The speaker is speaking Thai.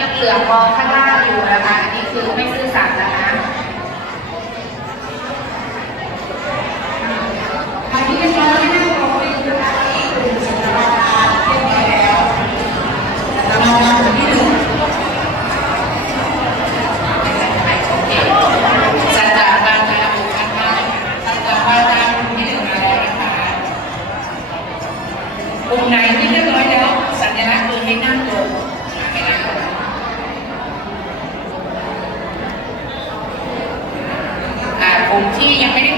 ยังเปลือกมองข้างล่างอยู่นะคะอันนี้คือไม่ซื่อสัตย์นะคะอันนี้เป็นการที่นั่งรอไปดูนะคะที่กลุ่มสัญญาเรียบร้อยแล้วสำหรับการที่หนึ่งสัจจะวาจาบุคคลมากสัจจะวาจากลุ่มที่หนึ่งมาแล้วนะคะกลุ่มไหนที่เรียบร้อย con Chile y América.